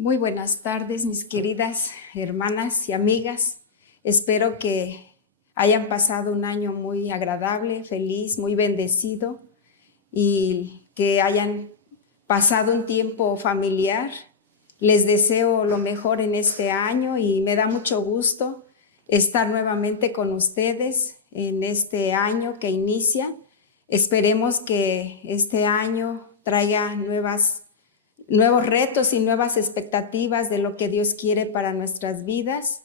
Muy buenas tardes, mis queridas hermanas y amigas. Espero que hayan pasado un año muy agradable, feliz, muy bendecido y que hayan pasado un tiempo familiar. Les deseo lo mejor en este año y me da mucho gusto estar nuevamente con ustedes en este año que inicia. Esperemos que este año traiga nuevos retos y nuevas expectativas de lo que Dios quiere para nuestras vidas.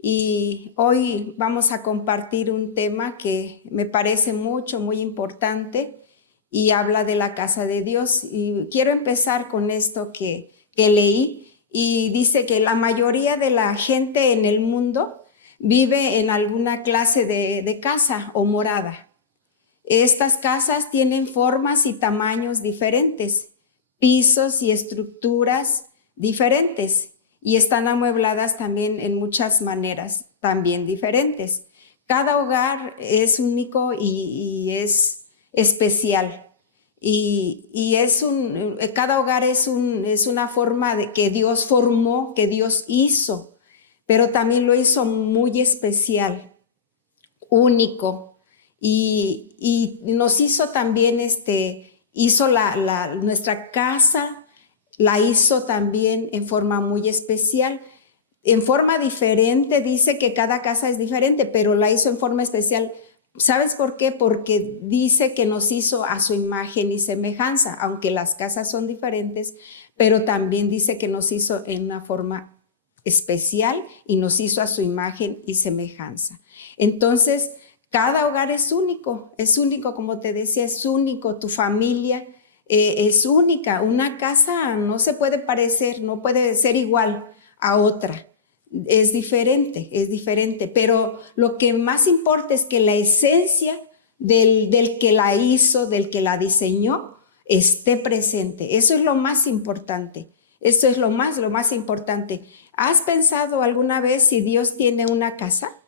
Y hoy vamos a compartir un tema que me parece muy importante y habla de la casa de Dios. Y quiero empezar con esto que leí y dice que la mayoría de la gente en el mundo vive en alguna clase de casa o morada. Estas casas tienen formas y tamaños diferentes, pisos y estructuras diferentes y están amuebladas también en muchas maneras también diferentes. Cada hogar es único y es especial. Cada hogar es una forma de que Dios formó, que Dios hizo, pero también lo hizo muy especial, único. Y nos hizo también, hizo nuestra casa, la hizo también en forma muy especial, en forma diferente. Dice que cada casa es diferente, pero la hizo en forma especial. ¿Sabes por qué? Porque dice que nos hizo a su imagen y semejanza, aunque las casas son diferentes, pero también dice que nos hizo en una forma especial y nos hizo a su imagen y semejanza. Entonces, cada hogar es único, como te decía, es único, tu familia es única. Una casa no se puede parecer, no puede ser igual a otra. Es diferente, pero lo que más importa es que la esencia del que la hizo, del que la diseñó, esté presente. Eso es lo más importante. Eso es lo más importante. ¿Has pensado alguna vez si Dios tiene una casa?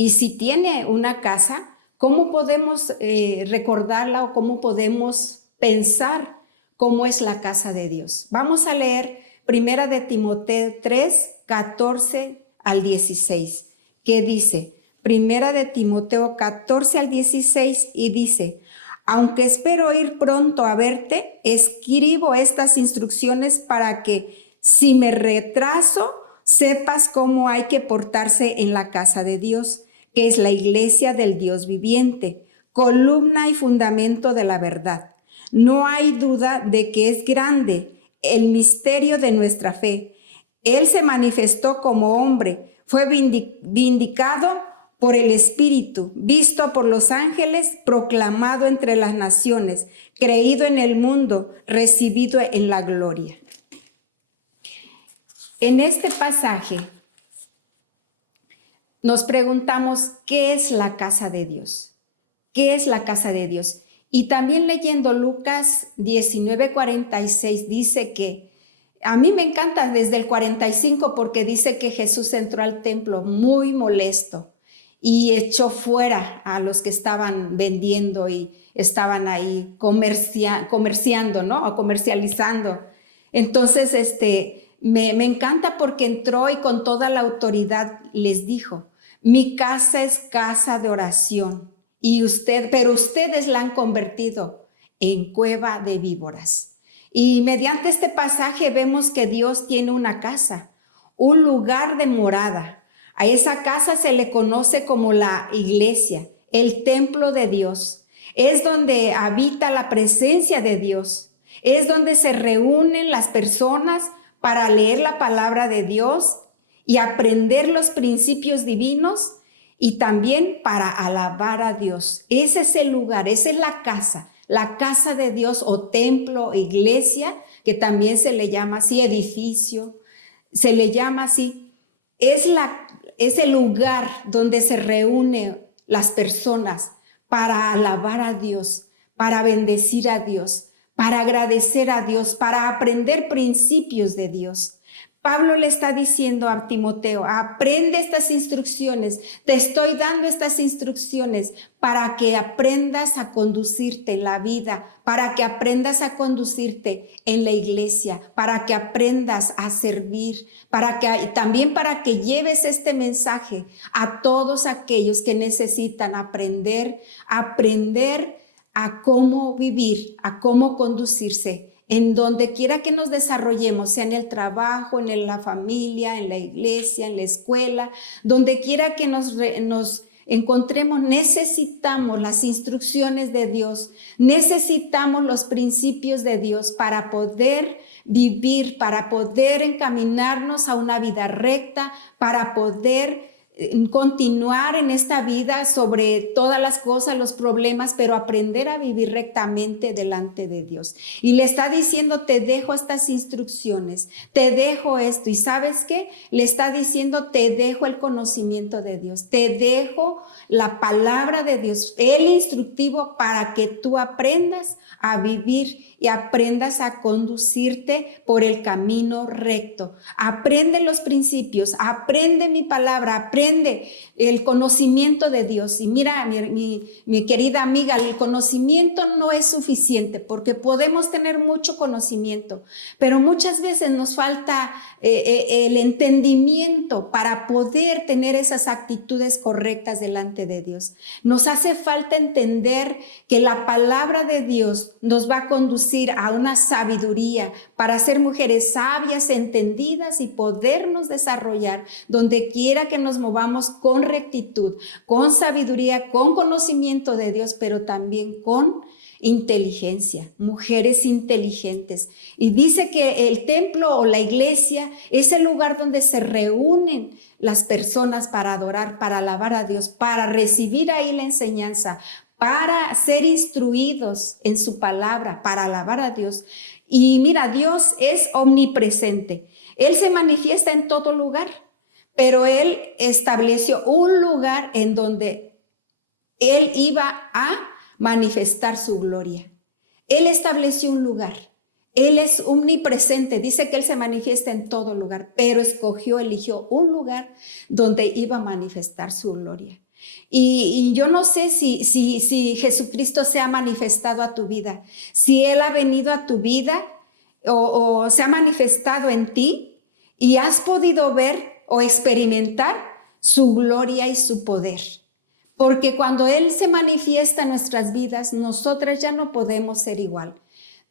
Y si tiene una casa, ¿cómo podemos recordarla o cómo podemos pensar cómo es la casa de Dios? Vamos a leer 1 de Timoteo 3, 14 al 16, que dice, 1 de Timoteo 14 al 16, y dice, aunque espero ir pronto a verte, escribo estas instrucciones para que si me retraso, sepas cómo hay que portarse en la casa de Dios, que es la iglesia del Dios viviente, columna y fundamento de la verdad. No hay duda de que es grande el misterio de nuestra fe. Él se manifestó como hombre, fue vindicado por el Espíritu, visto por los ángeles, proclamado entre las naciones, creído en el mundo, recibido en la gloria. En este pasaje nos preguntamos, ¿qué es la casa de Dios? ¿Qué es la casa de Dios? Y también leyendo Lucas 19:46 dice que, a mí me encanta desde el 45 porque dice que Jesús entró al templo muy molesto y echó fuera a los que estaban vendiendo y estaban ahí comerciando, ¿no? O comercializando. Entonces, me encanta porque entró y con toda la autoridad les dijo, mi casa es casa de oración, pero ustedes la han convertido en cueva de víboras. Y mediante este pasaje vemos que Dios tiene una casa, un lugar de morada. A esa casa se le conoce como la iglesia, el templo de Dios. Es donde habita la presencia de Dios. Es donde se reúnen las personas para leer la palabra de Dios y aprender los principios divinos y también para alabar a Dios. Ese es el lugar, esa es la casa de Dios o templo, iglesia, que también se le llama así, edificio, se le llama así. Es el lugar donde se reúnen las personas para alabar a Dios, para bendecir a Dios, para agradecer a Dios, para aprender principios de Dios, Pablo le está diciendo a Timoteo, aprende estas instrucciones, te estoy dando estas instrucciones para que aprendas a conducirte en la vida, para que aprendas a conducirte en la iglesia, para que aprendas a servir, también para que lleves este mensaje a todos aquellos que necesitan aprender a cómo vivir, a cómo conducirse en donde quiera que nos desarrollemos, sea en el trabajo, en la familia, en la iglesia, en la escuela, donde quiera que nos encontremos, necesitamos las instrucciones de Dios, necesitamos los principios de Dios para poder vivir, para poder encaminarnos a una vida recta, para poder continuar en esta vida sobre todas las cosas, los problemas, pero aprender a vivir rectamente delante de Dios. Y le está diciendo, te dejo estas instrucciones, te dejo esto. ¿Y sabes qué? Le está diciendo, te dejo el conocimiento de Dios, te dejo la palabra de Dios, el instructivo para que tú aprendas a vivir y aprendas a conducirte por el camino recto. Aprende los principios, aprende mi palabra, aprende el conocimiento de Dios. Y mira, mi querida amiga, el conocimiento no es suficiente porque podemos tener mucho conocimiento, pero muchas veces nos falta el entendimiento para poder tener esas actitudes correctas delante de Dios. Nos hace falta entender que la palabra de Dios nos va a conducir a una sabiduría para ser mujeres sabias, entendidas y podernos desarrollar donde quiera que nos movamos con rectitud, con sabiduría, con conocimiento de Dios, pero también con inteligencia, mujeres inteligentes. Y dice que el templo o la iglesia es el lugar donde se reúnen las personas para adorar, para alabar a Dios, para recibir ahí la enseñanza, para ser instruidos en su palabra, para alabar a Dios. Y mira, Dios es omnipresente. Él se manifiesta en todo lugar, pero Él estableció un lugar en donde Él iba a manifestar su gloria. Él estableció un lugar. Él es omnipresente. Dice que Él se manifiesta en todo lugar, pero eligió un lugar donde iba a manifestar su gloria. Y yo no sé si Jesucristo se ha manifestado a tu vida, si Él ha venido a tu vida o se ha manifestado en ti y has podido ver o experimentar su gloria y su poder. Porque cuando Él se manifiesta en nuestras vidas, nosotras ya no podemos ser igual.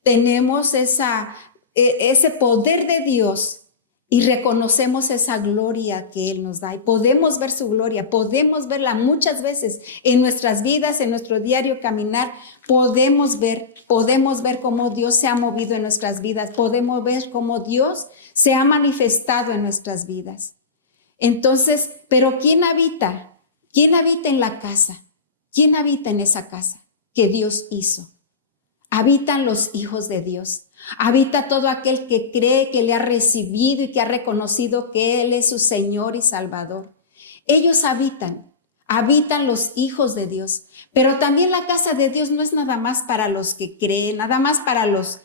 Tenemos ese poder de Dios y reconocemos esa gloria que Él nos da y podemos ver su gloria, podemos verla muchas veces en nuestras vidas, en nuestro diario caminar, podemos ver cómo Dios se ha movido en nuestras vidas, podemos ver cómo Dios se ha manifestado en nuestras vidas. Entonces, pero ¿quién habita? ¿Quién habita en la casa? ¿Quién habita en esa casa que Dios hizo? Habitan los hijos de Dios. Habita todo aquel que cree, que le ha recibido y que ha reconocido que Él es su Señor y Salvador. Ellos habitan los hijos de Dios. Pero también la casa de Dios no es nada más para los que creen, nada más para los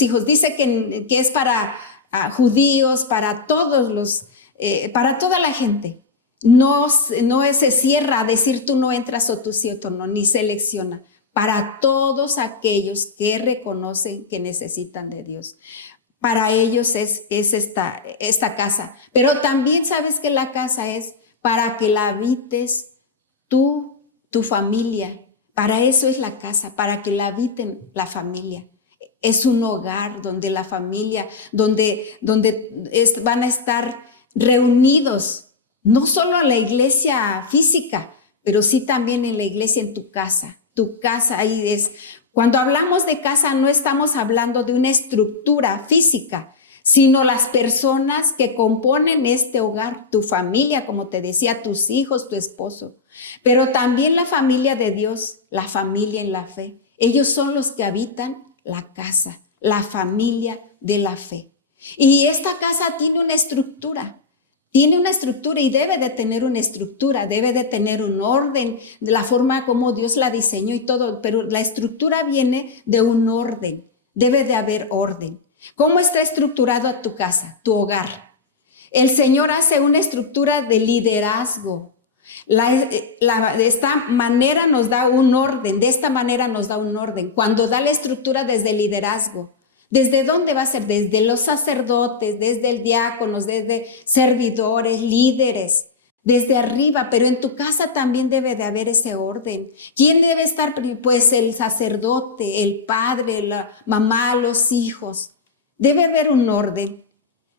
hijos. Dice que es para judíos, para todos para toda la gente. No se cierra a decir tú no entras o tú sí o tú no, ni selecciona. Para todos aquellos que reconocen que necesitan de Dios. Para ellos es esta casa. Pero también sabes que la casa es para que la habites tú, tu familia. Para eso es la casa, para que la habiten la familia. Es un hogar donde la familia, donde van a estar reunidos, no solo en la iglesia física, pero sí también en la iglesia, en tu casa. Tu casa, ahí es. Cuando hablamos de casa, no estamos hablando de una estructura física, sino las personas que componen este hogar, tu familia, como te decía, tus hijos, tu esposo, pero también la familia de Dios, la familia en la fe. Ellos son los que habitan la casa, la familia de la fe. Y esta casa tiene una estructura. Tiene una estructura y debe de tener una estructura, debe de tener un orden, de la forma como Dios la diseñó y todo, pero la estructura viene de un orden, debe de haber orden. ¿Cómo está estructurado tu casa, tu hogar? El Señor hace una estructura de liderazgo. De esta manera nos da un orden, de esta manera nos da un orden. Cuando da la estructura desde el liderazgo, ¿desde dónde va a ser? Desde los sacerdotes, desde el diáconos, desde servidores, líderes, desde arriba, pero en tu casa también debe de haber ese orden. ¿Quién debe estar? Pues el sacerdote, el padre, la mamá, los hijos. Debe haber un orden.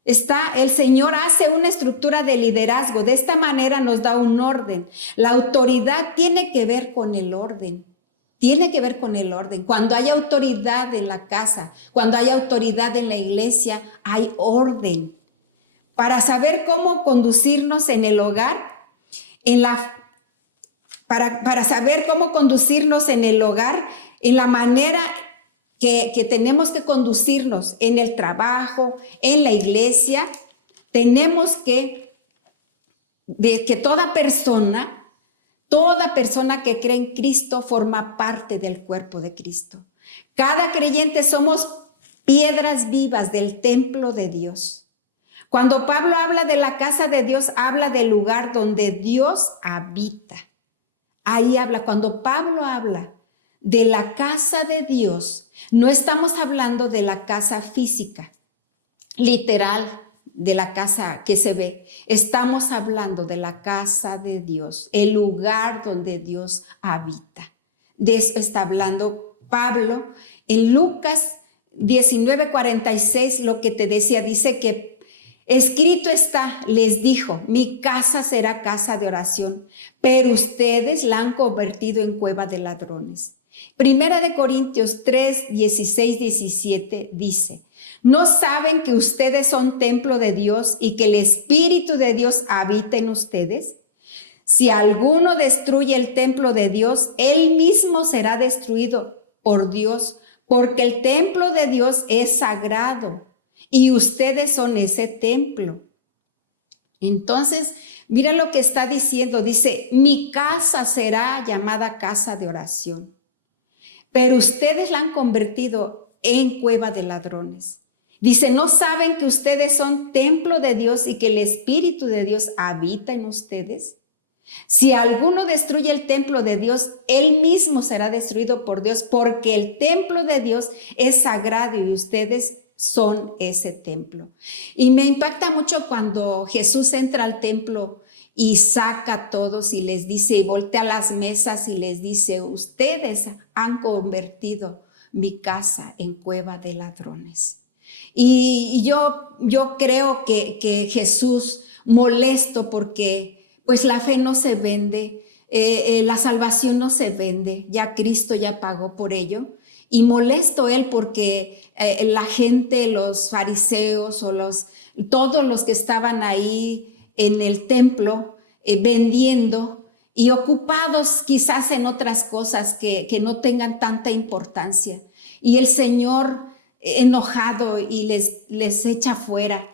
El Señor hace una estructura de liderazgo, de esta manera nos da un orden. La autoridad tiene que ver con el orden, tiene que ver con el orden. Cuando hay autoridad en la casa, cuando hay autoridad en la iglesia, hay orden. Para saber cómo conducirnos en el hogar, para saber cómo conducirnos en el hogar, en la manera que tenemos que conducirnos en el trabajo, en la iglesia, tenemos que toda persona que cree en Cristo forma parte del cuerpo de Cristo. Cada creyente somos piedras vivas del templo de Dios. Cuando Pablo habla de la casa de Dios, habla del lugar donde Dios habita. Ahí habla, cuando Pablo habla de la casa de Dios, no estamos hablando de la casa física, literal, de la casa que se ve. Estamos hablando de la casa de Dios, el lugar donde Dios habita. De eso está hablando Pablo. En Lucas 19:46, lo que te decía, dice que escrito está, les dijo, mi casa será casa de oración, pero ustedes la han convertido en cueva de ladrones. Primera de Corintios 3:16-17 dice, ¿no saben que ustedes son templo de Dios y que el Espíritu de Dios habita en ustedes? Si alguno destruye el templo de Dios, él mismo será destruido por Dios, porque el templo de Dios es sagrado y ustedes son ese templo. Entonces, mira lo que está diciendo, dice, mi casa será llamada casa de oración, pero ustedes la han convertido en cueva de ladrones. Dice, ¿no saben que ustedes son templo de Dios y que el Espíritu de Dios habita en ustedes? Si alguno destruye el templo de Dios, él mismo será destruido por Dios, porque el templo de Dios es sagrado y ustedes son ese templo. Y me impacta mucho cuando Jesús entra al templo y saca a todos y les dice, y voltea las mesas y les dice, ustedes han convertido mi casa en cueva de ladrones. Y yo creo que Jesús, molesto porque pues la fe no se vende, la salvación no se vende, ya Cristo ya pagó por ello. Y molesto él porque la gente, los fariseos o todos los que estaban ahí en el templo vendiendo y ocupados quizás en otras cosas que no tengan tanta importancia. Y el Señor enojado y les echa fuera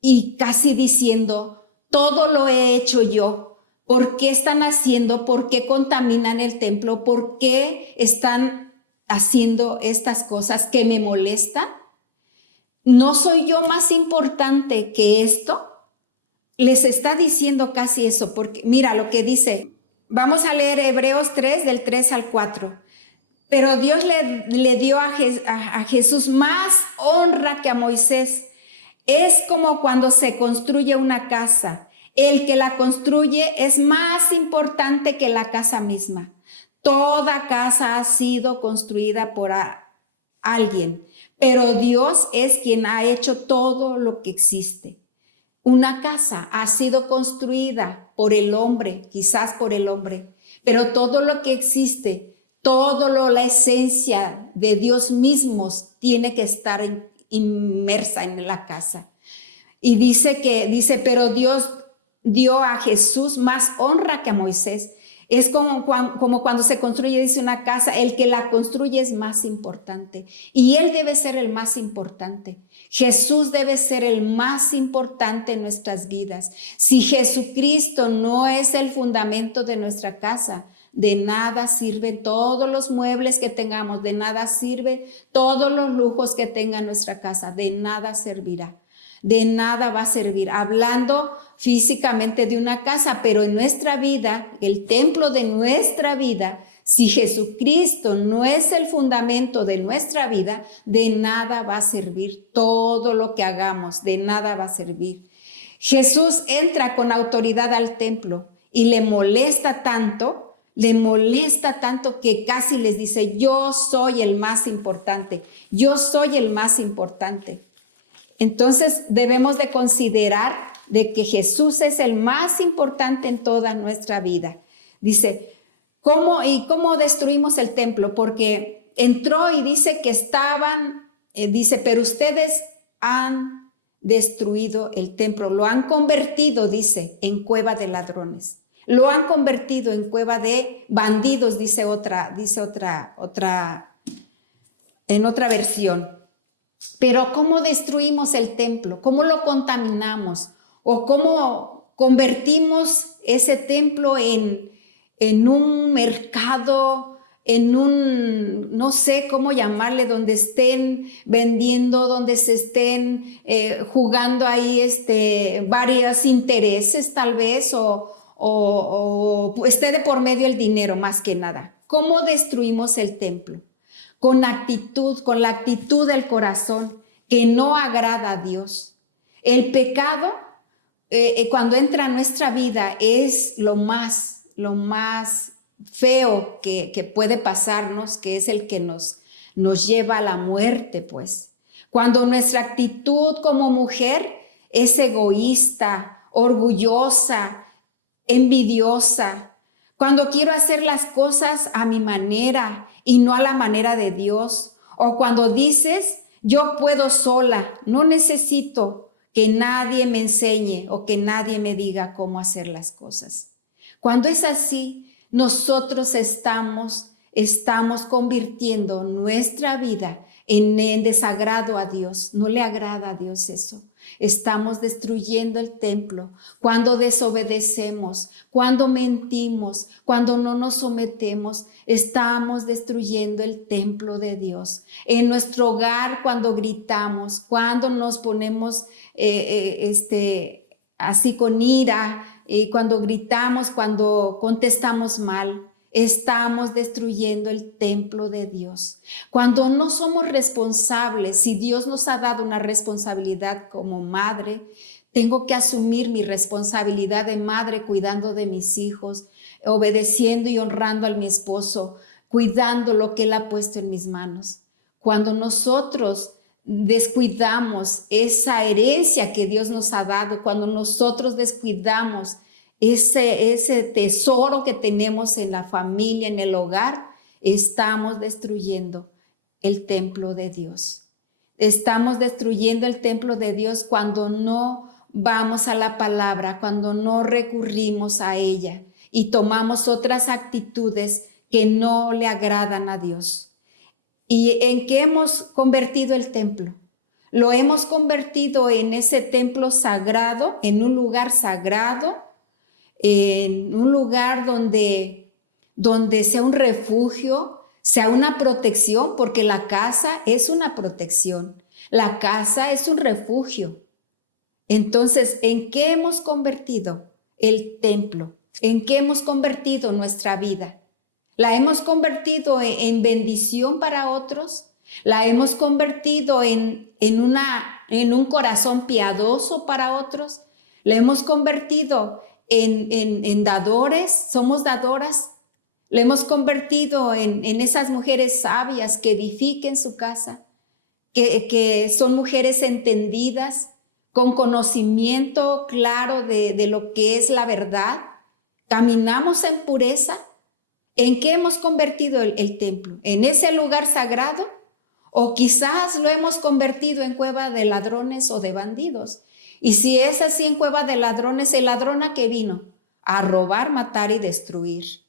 y casi diciendo, todo lo he hecho yo. ¿Por qué están haciendo? ¿Por qué contaminan el templo? ¿Por qué están haciendo estas cosas que me molestan? ¿No soy yo más importante que esto? Les está diciendo casi eso, porque mira lo que dice. Vamos a leer Hebreos 3, del 3 al 4. Pero Dios le dio a Jesús más honra que a Moisés. Es como cuando se construye una casa. El que la construye es más importante que la casa misma. Toda casa ha sido construida por alguien, pero Dios es quien ha hecho todo lo que existe. Una casa ha sido construida por el hombre, quizás por el hombre, pero todo lo que existe, la esencia de Dios mismo tiene que estar inmersa en la casa. Y dice, pero Dios dio a Jesús más honra que a Moisés. Es como cuando se construye, dice, una casa, el que la construye es más importante y él debe ser el más importante. Jesús debe ser el más importante en nuestras vidas. Si Jesucristo no es el fundamento de nuestra casa, de nada sirven todos los muebles que tengamos, de nada sirve todos los lujos que tenga nuestra casa, de nada servirá. de nada va a servir. Hablando físicamente de una casa, pero en nuestra vida, el templo de nuestra vida, si Jesucristo no es el fundamento de nuestra vida, de nada va a servir. Todo lo que hagamos, de nada va a servir. Jesús entra con autoridad al templo y le molesta tanto que casi les dice, yo soy el más importante, yo soy el más importante. Entonces debemos de considerar de que Jesús es el más importante en toda nuestra vida. Dice, ¿cómo destruimos el templo? Porque entró y dice que estaban, pero ustedes han destruido el templo, lo han convertido, dice, en cueva de ladrones. Lo han convertido en cueva de bandidos, en otra versión. Pero ¿cómo destruimos el templo? ¿Cómo lo contaminamos? ¿O cómo convertimos ese templo en un mercado, no sé cómo llamarle, donde estén vendiendo, donde se estén jugando ahí varios intereses tal vez, o esté de por medio el dinero más que nada? ¿Cómo destruimos el templo? Con la actitud del corazón que no agrada a Dios. El pecado, cuando entra a nuestra vida, es lo más feo que puede pasarnos, que es el que nos lleva a la muerte, pues. Cuando nuestra actitud como mujer es egoísta, orgullosa, envidiosa, cuando quiero hacer las cosas a mi manera y no a la manera de Dios, o cuando dices, yo puedo sola, no necesito que nadie me enseñe o que nadie me diga cómo hacer las cosas. Cuando es así, nosotros estamos convirtiendo nuestra vida en desagrado a Dios. No le agrada a Dios eso. Estamos destruyendo el templo cuando desobedecemos, cuando mentimos, cuando no nos sometemos. Estamos destruyendo el templo de Dios. En nuestro hogar, cuando gritamos, cuando nos ponemos así con ira, cuando gritamos, cuando contestamos mal, estamos destruyendo el templo de Dios. Cuando no somos responsables, si Dios nos ha dado una responsabilidad como madre, tengo que asumir mi responsabilidad de madre cuidando de mis hijos, obedeciendo y honrando a mi esposo, cuidando lo que Él ha puesto en mis manos. Cuando nosotros descuidamos esa herencia que Dios nos ha dado, cuando nosotros descuidamos ese tesoro que tenemos en la familia, en el hogar, estamos destruyendo el templo de Dios. Estamos destruyendo el templo de Dios cuando no vamos a la palabra, cuando no recurrimos a ella y tomamos otras actitudes que no le agradan a Dios. ¿Y en qué hemos convertido el templo? Lo hemos convertido en ese templo sagrado, en un lugar sagrado, en un lugar donde sea un refugio, sea una protección, porque la casa es una protección, la casa es un refugio. Entonces, ¿en qué hemos convertido el templo? ¿En qué hemos convertido nuestra vida? ¿La hemos convertido en bendición para otros? ¿La hemos convertido en un corazón piadoso para otros? ¿La hemos convertido en dadores? ¿Somos dadoras? ¿La hemos convertido en esas mujeres sabias que edifiquen su casa? Que son mujeres entendidas, con conocimiento claro de lo que es la verdad. ¿Caminamos en pureza? ¿En qué hemos convertido el templo? ¿En ese lugar sagrado? ¿O quizás lo hemos convertido en cueva de ladrones o de bandidos? Y si es así, en cueva de ladrones, ¿el ladrón a qué vino? A robar, matar y destruir.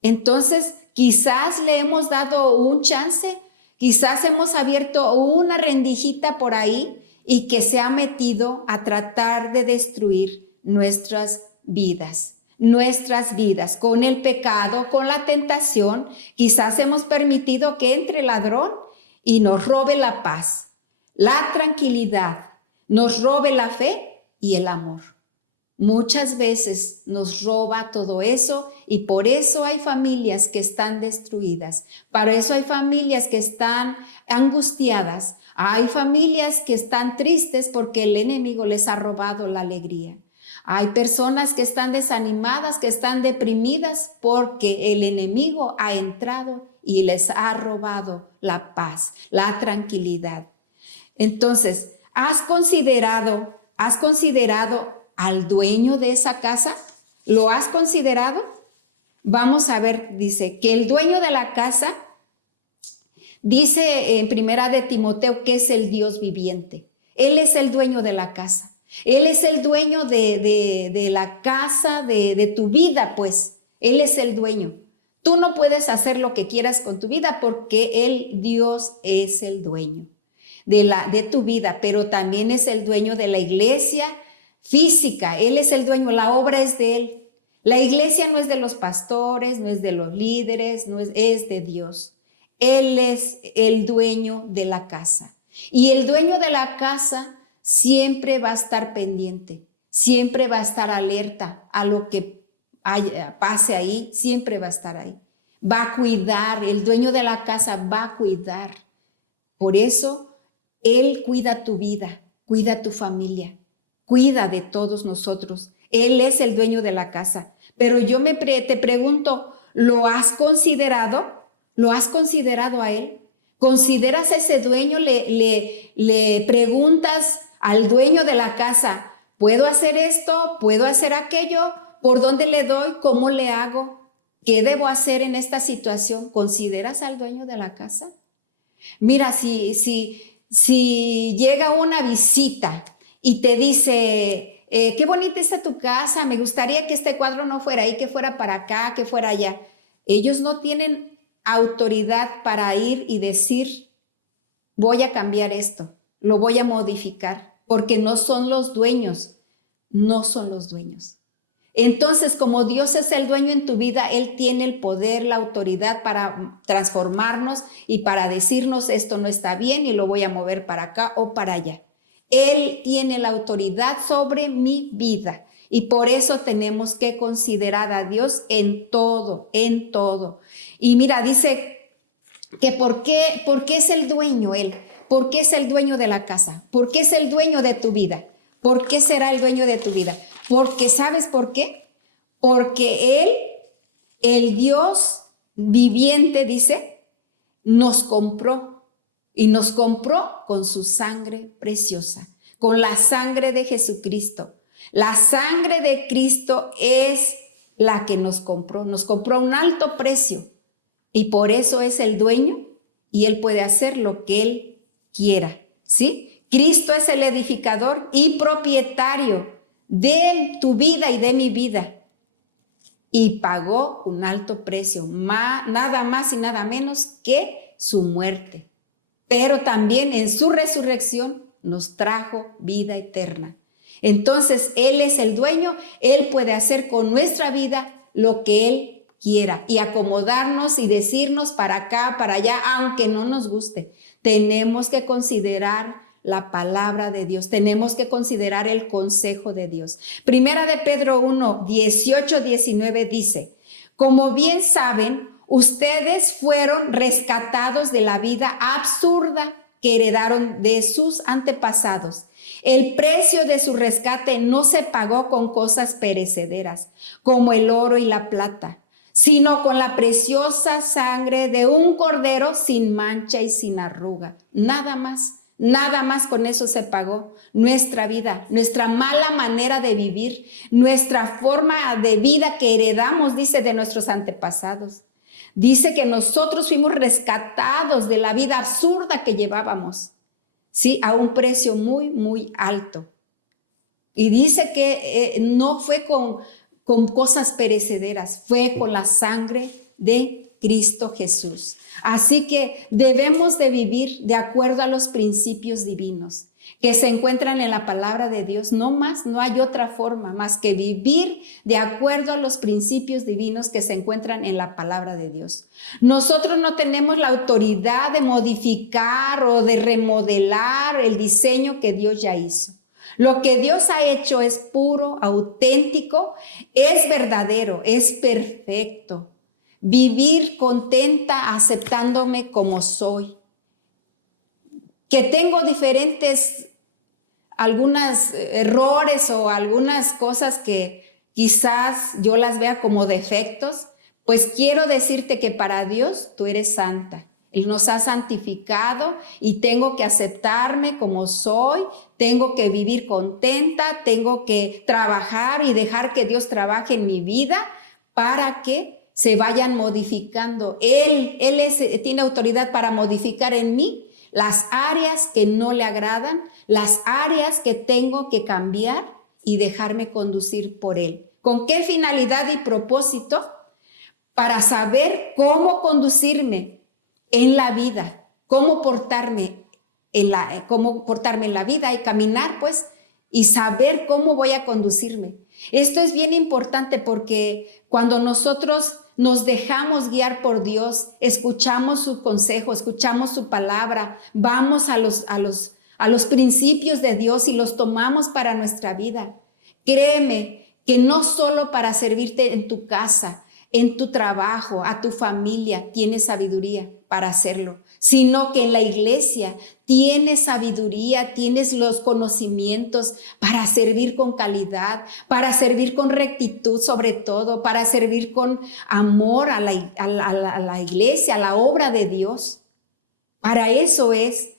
Entonces, quizás le hemos dado un chance, quizás hemos abierto una rendijita por ahí y que se ha metido a tratar de destruir nuestras vidas con el pecado, con la tentación. Quizás hemos permitido que entre el ladrón y nos robe la paz, la tranquilidad, nos robe la fe y el amor. Muchas veces nos roba todo eso y por eso hay familias que están destruidas. Para eso hay familias que están angustiadas. Hay familias que están tristes porque el enemigo les ha robado la alegría. Hay personas que están desanimadas, que están deprimidas porque el enemigo ha entrado y les ha robado la paz, la tranquilidad. Entonces, ¿has considerado al dueño de esa casa? ¿Lo has considerado? Vamos a ver, dice que el dueño de la casa, dice en primera de Timoteo que es el Dios viviente. Él es el dueño de la casa. Él es el dueño de la casa, de tu vida, pues. Él es el dueño. Tú no puedes hacer lo que quieras con tu vida porque Dios es el dueño de tu vida, pero también es el dueño de la iglesia física. Él es el dueño, la obra es de Él. La iglesia no es de los pastores, no es de los líderes, es de Dios. Él es el dueño de la casa. Y el dueño de la casa siempre va a estar pendiente, siempre va a estar alerta a lo que pase ahí, siempre va a estar ahí. Va a cuidar, el dueño de la casa va a cuidar. Por eso, Él cuida tu vida, cuida tu familia, cuida de todos nosotros. Él es el dueño de la casa. Pero yo te pregunto, ¿lo has considerado? ¿Lo has considerado a Él? ¿Consideras a ese dueño? ¿Le preguntas al dueño de la casa, ¿puedo hacer esto? ¿Puedo hacer aquello? ¿Por dónde le doy? ¿Cómo le hago? ¿Qué debo hacer en esta situación? ¿Consideras al dueño de la casa? Mira, si llega una visita y te dice, qué bonita está tu casa, me gustaría que este cuadro no fuera ahí, que fuera para acá, que fuera allá. Ellos no tienen autoridad para ir y decir, voy a cambiar esto, lo voy a modificar, porque no son los dueños, no son los dueños. Entonces, como Dios es el dueño en tu vida, Él tiene el poder, la autoridad para transformarnos y para decirnos esto no está bien y lo voy a mover para acá o para allá. Él tiene la autoridad sobre mi vida y por eso tenemos que considerar a Dios en todo, en todo. Y mira, dice que ¿por qué es el dueño Él? ¿Por qué es el dueño de la casa? ¿Por qué es el dueño de tu vida? ¿Por qué será el dueño de tu vida? Porque, ¿sabes por qué? Porque Él, el Dios viviente, dice, nos compró y nos compró con su sangre preciosa, con la sangre de Jesucristo. La sangre de Cristo es la que nos compró a un alto precio y por eso es el dueño y Él puede hacer lo que Él quiera, ¿sí? Cristo es el edificador y propietario de tu vida y de mi vida. Y pagó un alto precio, nada más y nada menos que su muerte. Pero también en su resurrección nos trajo vida eterna. Entonces, Él es el dueño, Él puede hacer con nuestra vida lo que Él quiera y acomodarnos y decirnos para acá, para allá, aunque no nos guste. Tenemos que considerar la palabra de Dios, tenemos que considerar el consejo de Dios. Primera de Pedro 1, 18, 19 dice, como bien saben, ustedes fueron rescatados de la vida absurda que heredaron de sus antepasados. El precio de su rescate no se pagó con cosas perecederas, como el oro y la plata, sino con la preciosa sangre de un cordero sin mancha y sin arruga. Nada más con eso se pagó nuestra vida, nuestra mala manera de vivir, nuestra forma de vida que heredamos, dice, de nuestros antepasados. Dice que nosotros fuimos rescatados de la vida absurda que llevábamos, ¿sí? A un precio muy, muy alto. Y dice que no fue con cosas perecederas, fue con la sangre de Cristo Jesús. Así que debemos de vivir de acuerdo a los principios divinos que se encuentran en la palabra de Dios. No hay otra forma más que vivir de acuerdo a los principios divinos que se encuentran en la palabra de Dios. Nosotros no tenemos la autoridad de modificar o de remodelar el diseño que Dios ya hizo. Lo que Dios ha hecho es puro, auténtico, es verdadero, es perfecto. Vivir contenta aceptándome como soy. Que tengo diferentes, algunos errores o algunas cosas que quizás yo las vea como defectos, pues quiero decirte que para Dios tú eres santa. Él nos ha santificado y tengo que aceptarme como soy, tengo que vivir contenta, tengo que trabajar y dejar que Dios trabaje en mi vida para que se vayan modificando. Él tiene autoridad para modificar en mí las áreas que no le agradan, las áreas que tengo que cambiar y dejarme conducir por Él. ¿Con qué finalidad y propósito? Para saber cómo conducirme en la vida, cómo portarme en la vida y caminar, pues, y saber cómo voy a conducirme. Esto es bien importante porque cuando nosotros nos dejamos guiar por Dios, escuchamos su consejo, escuchamos su palabra, vamos a los principios de Dios y los tomamos para nuestra vida. Créeme que no solo para servirte en tu casa, en tu trabajo, a tu familia, tienes sabiduría para hacerlo, sino que en la iglesia tienes sabiduría, tienes los conocimientos para servir con calidad, para servir con rectitud sobre todo, para servir con amor a la iglesia, a la obra de Dios. Para eso es,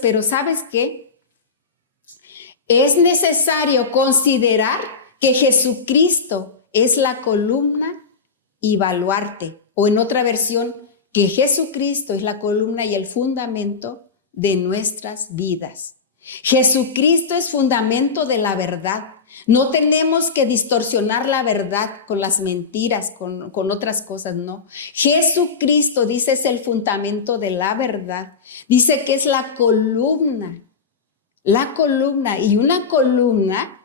pero ¿sabes qué? Es necesario considerar que Jesucristo es la columna y baluarte, o en otra versión, que Jesucristo es la columna y el fundamento de nuestras vidas. Jesucristo es fundamento de la verdad. No tenemos que distorsionar la verdad con las mentiras, con otras cosas, no. Jesucristo, dice, es el fundamento de la verdad. Dice que es la columna, y una columna.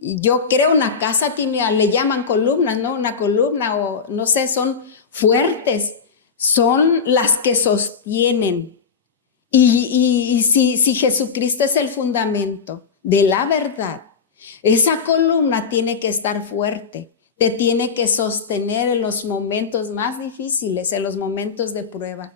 Yo creo una casa tiene, le llaman columnas, ¿no? Una columna o no sé, son fuertes, son las que sostienen. Y si Jesucristo es el fundamento de la verdad, esa columna tiene que estar fuerte, te tiene que sostener en los momentos más difíciles, en los momentos de prueba.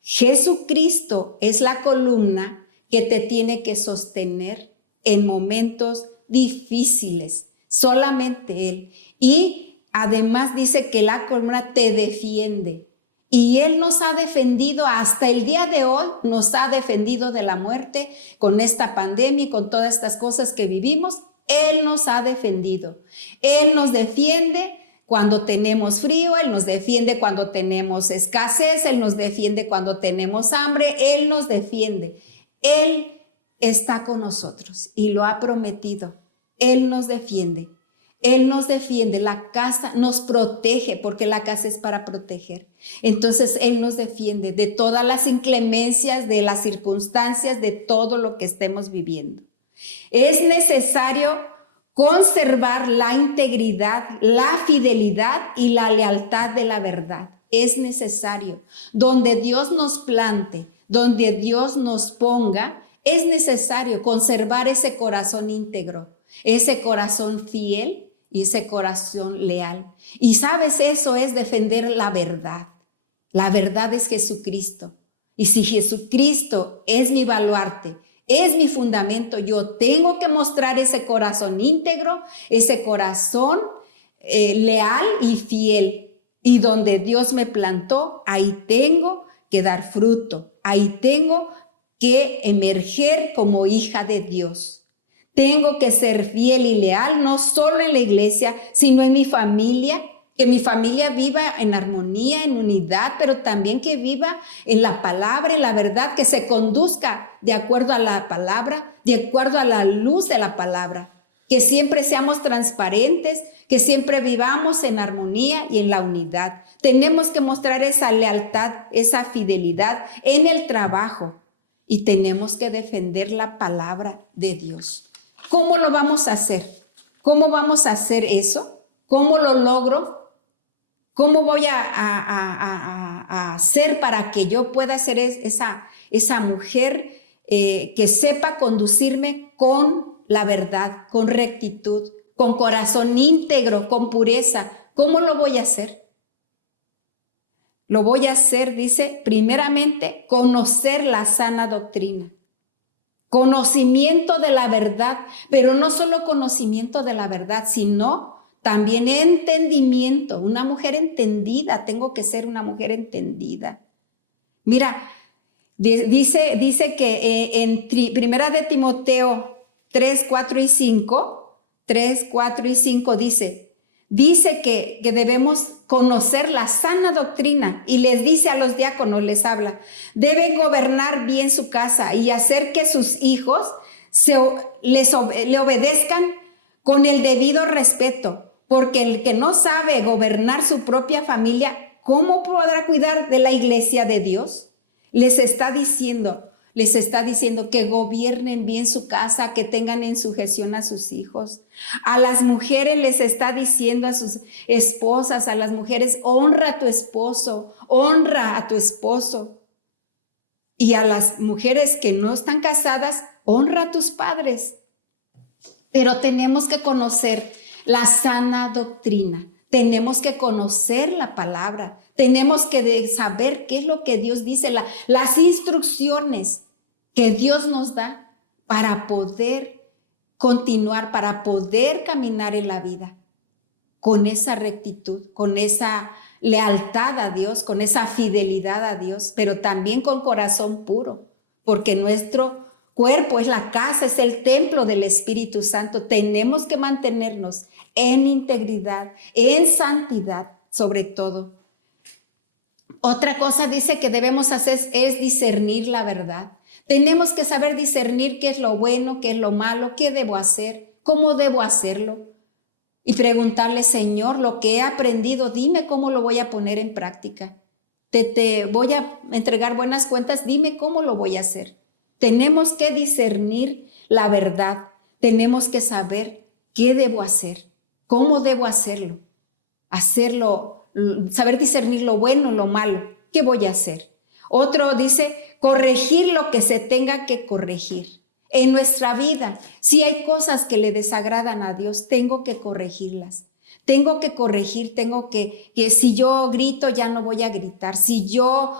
Jesucristo es la columna que te tiene que sostener en momentos difíciles, solamente Él. Y además dice que la columna te defiende. Y Él nos ha defendido hasta el día de hoy, nos ha defendido de la muerte con esta pandemia y con todas estas cosas que vivimos. Él nos ha defendido. Él nos defiende cuando tenemos frío, Él nos defiende cuando tenemos escasez, Él nos defiende cuando tenemos hambre, Él nos defiende. Él está con nosotros y lo ha prometido. Él nos defiende. Él nos defiende, la casa nos protege porque la casa es para proteger. Entonces Él nos defiende de todas las inclemencias, de las circunstancias, de todo lo que estemos viviendo. Es necesario conservar la integridad, la fidelidad y la lealtad de la verdad. Es necesario. Donde Dios nos plante, donde Dios nos ponga, es necesario conservar ese corazón íntegro, ese corazón fiel y ese corazón leal. Y sabes, eso es defender la verdad. La verdad es Jesucristo. Y si Jesucristo es mi baluarte, es mi fundamento, yo tengo que mostrar ese corazón íntegro, ese corazón leal y fiel. Y donde Dios me plantó, ahí tengo que dar fruto. Ahí tengo que emerger como hija de Dios. Tengo que ser fiel y leal, no solo en la iglesia, sino en mi familia, que mi familia viva en armonía, en unidad, pero también que viva en la palabra, en la verdad, que se conduzca de acuerdo a la palabra, de acuerdo a la luz de la palabra, que siempre seamos transparentes, que siempre vivamos en armonía y en la unidad. Tenemos que mostrar esa lealtad, esa fidelidad en el trabajo y tenemos que defender la palabra de Dios. ¿Cómo lo vamos a hacer? ¿Cómo vamos a hacer eso? ¿Cómo lo logro? ¿Cómo voy a hacer para que yo pueda ser esa mujer que sepa conducirme con la verdad, con rectitud, con corazón íntegro, con pureza. ¿Cómo lo voy a hacer? Lo voy a hacer, dice, primeramente, conocer la sana doctrina. Conocimiento de la verdad, pero no solo conocimiento de la verdad, sino también entendimiento. Una mujer entendida, tengo que ser una mujer entendida. Mira, dice que en Primera de Timoteo 3, 4 y 5, 3, 4 y 5 dice que debemos conocer la sana doctrina, y les dice a los diáconos, les habla, deben gobernar bien su casa y hacer que sus hijos le obedezcan con el debido respeto, porque el que no sabe gobernar su propia familia, ¿cómo podrá cuidar de la iglesia de Dios? Les está diciendo que gobiernen bien su casa, que tengan en sujeción a sus hijos. A las mujeres les está diciendo a sus esposas, a las mujeres, honra a tu esposo, honra a tu esposo. Y a las mujeres que no están casadas, honra a tus padres. Pero tenemos que conocer la sana doctrina. Tenemos que conocer la palabra. Tenemos que saber qué es lo que Dios dice, las instrucciones que Dios nos da para poder continuar, para poder caminar en la vida con esa rectitud, con esa lealtad a Dios, con esa fidelidad a Dios, pero también con corazón puro, porque nuestro cuerpo es la casa, es el templo del Espíritu Santo. Tenemos que mantenernos en integridad, en santidad, sobre todo. Otra cosa dice que debemos hacer es discernir la verdad. Tenemos que saber discernir qué es lo bueno, qué es lo malo, qué debo hacer, cómo debo hacerlo. Y preguntarle, Señor, lo que he aprendido, dime cómo lo voy a poner en práctica. Te voy a entregar buenas cuentas, dime cómo lo voy a hacer. Tenemos que discernir la verdad. Tenemos que saber qué debo hacer, cómo debo hacerlo. Saber discernir lo bueno, lo malo. ¿Qué voy a hacer? Otro dice, corregir lo que se tenga que corregir. En nuestra vida, si hay cosas que le desagradan a Dios, tengo que corregirlas. Tengo que corregir, que si yo grito, ya no voy a gritar. Si yo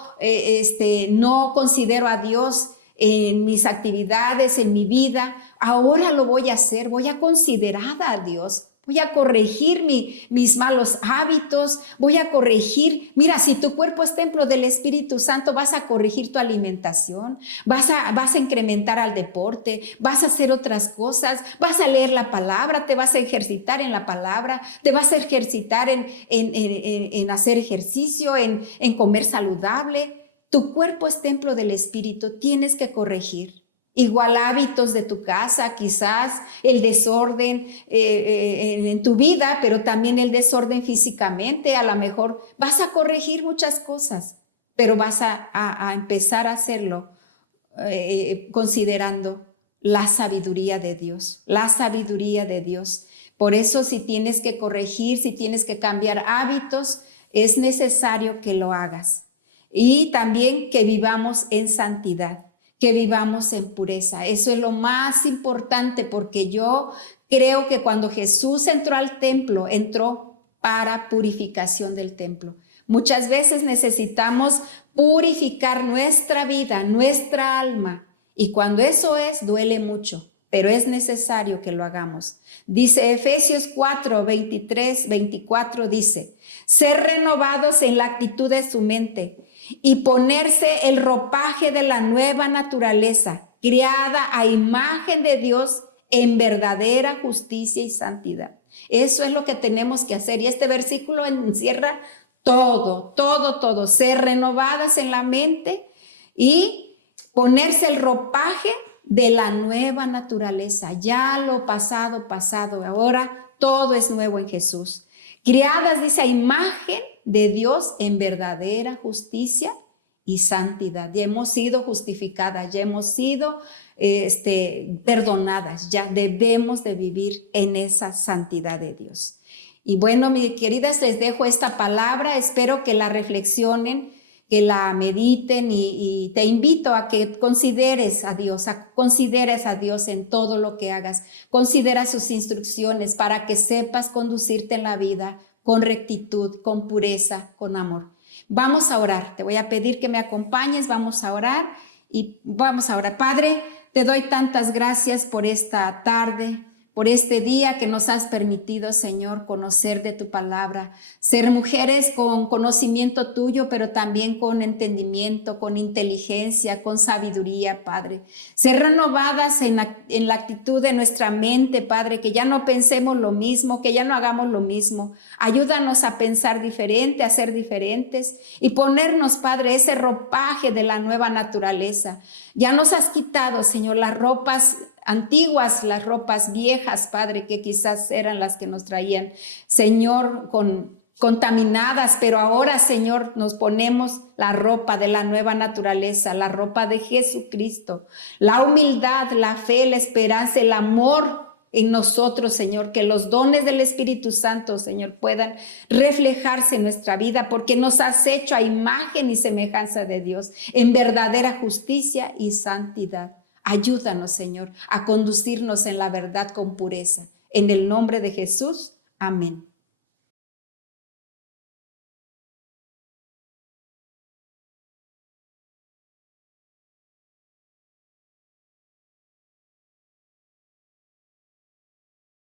no considero a Dios en mis actividades, en mi vida, ahora lo voy a hacer. Voy a considerar a Dios. Voy a corregir mis malos hábitos, voy a corregir. Mira, si tu cuerpo es templo del Espíritu Santo, vas a corregir tu alimentación, vas a incrementar al deporte, vas a hacer otras cosas, vas a leer la palabra, te vas a ejercitar en la palabra, te vas a ejercitar en hacer ejercicio, en comer saludable. Tu cuerpo es templo del Espíritu, tienes que corregir. Igual hábitos de tu casa, quizás el desorden en tu vida, pero también el desorden físicamente. A lo mejor vas a corregir muchas cosas, pero vas a empezar a hacerlo considerando la sabiduría de Dios, la sabiduría de Dios. Por eso, si tienes que corregir, si tienes que cambiar hábitos, es necesario que lo hagas. Y también que vivamos en santidad, que vivamos en pureza. Eso es lo más importante, porque yo creo que cuando Jesús entró al templo, entró para purificación del templo. Muchas veces necesitamos purificar nuestra vida, nuestra alma, y cuando eso duele mucho, pero es necesario que lo hagamos. Dice Efesios 4, 23, 24, dice, ser renovados en la actitud de su mente y ponerse el ropaje de la nueva naturaleza, creada a imagen de Dios en verdadera justicia y santidad. Eso es lo que tenemos que hacer, y este versículo encierra todo, ser renovadas en la mente y ponerse el ropaje de la nueva naturaleza. Ya lo pasado, ahora todo es nuevo en Jesús. Criadas, dice, a imagen de Dios en verdadera justicia y santidad. Ya hemos sido justificadas, ya hemos sido perdonadas, ya debemos de vivir en esa santidad de Dios. Y bueno, mis queridas, les dejo esta palabra, espero que la reflexionen, que la mediten y te invito a que consideres a Dios en todo lo que hagas. Considera sus instrucciones para que sepas conducirte en la vida con rectitud, con pureza, con amor. Vamos a orar. Te voy a pedir que me acompañes. Vamos a orar y vamos a orar. Padre, te doy tantas gracias por esta tarde, por este día que nos has permitido, Señor, conocer de tu palabra, ser mujeres con conocimiento tuyo, pero también con entendimiento, con inteligencia, con sabiduría, Padre. Ser renovadas en la actitud de nuestra mente, Padre, que ya no pensemos lo mismo, que ya no hagamos lo mismo. Ayúdanos a pensar diferente, a ser diferentes y ponernos, Padre, ese ropaje de la nueva naturaleza. Ya nos has quitado, Señor, las ropas antiguas, las ropas viejas, Padre, que quizás eran las que nos traían, Señor, contaminadas, pero ahora, Señor, nos ponemos la ropa de la nueva naturaleza, la ropa de Jesucristo, la humildad, la fe, la esperanza, el amor en nosotros, Señor, que los dones del Espíritu Santo, Señor, puedan reflejarse en nuestra vida, porque nos has hecho a imagen y semejanza de Dios, en verdadera justicia y santidad. Ayúdanos, Señor, a conducirnos en la verdad con pureza. En el nombre de Jesús, amén.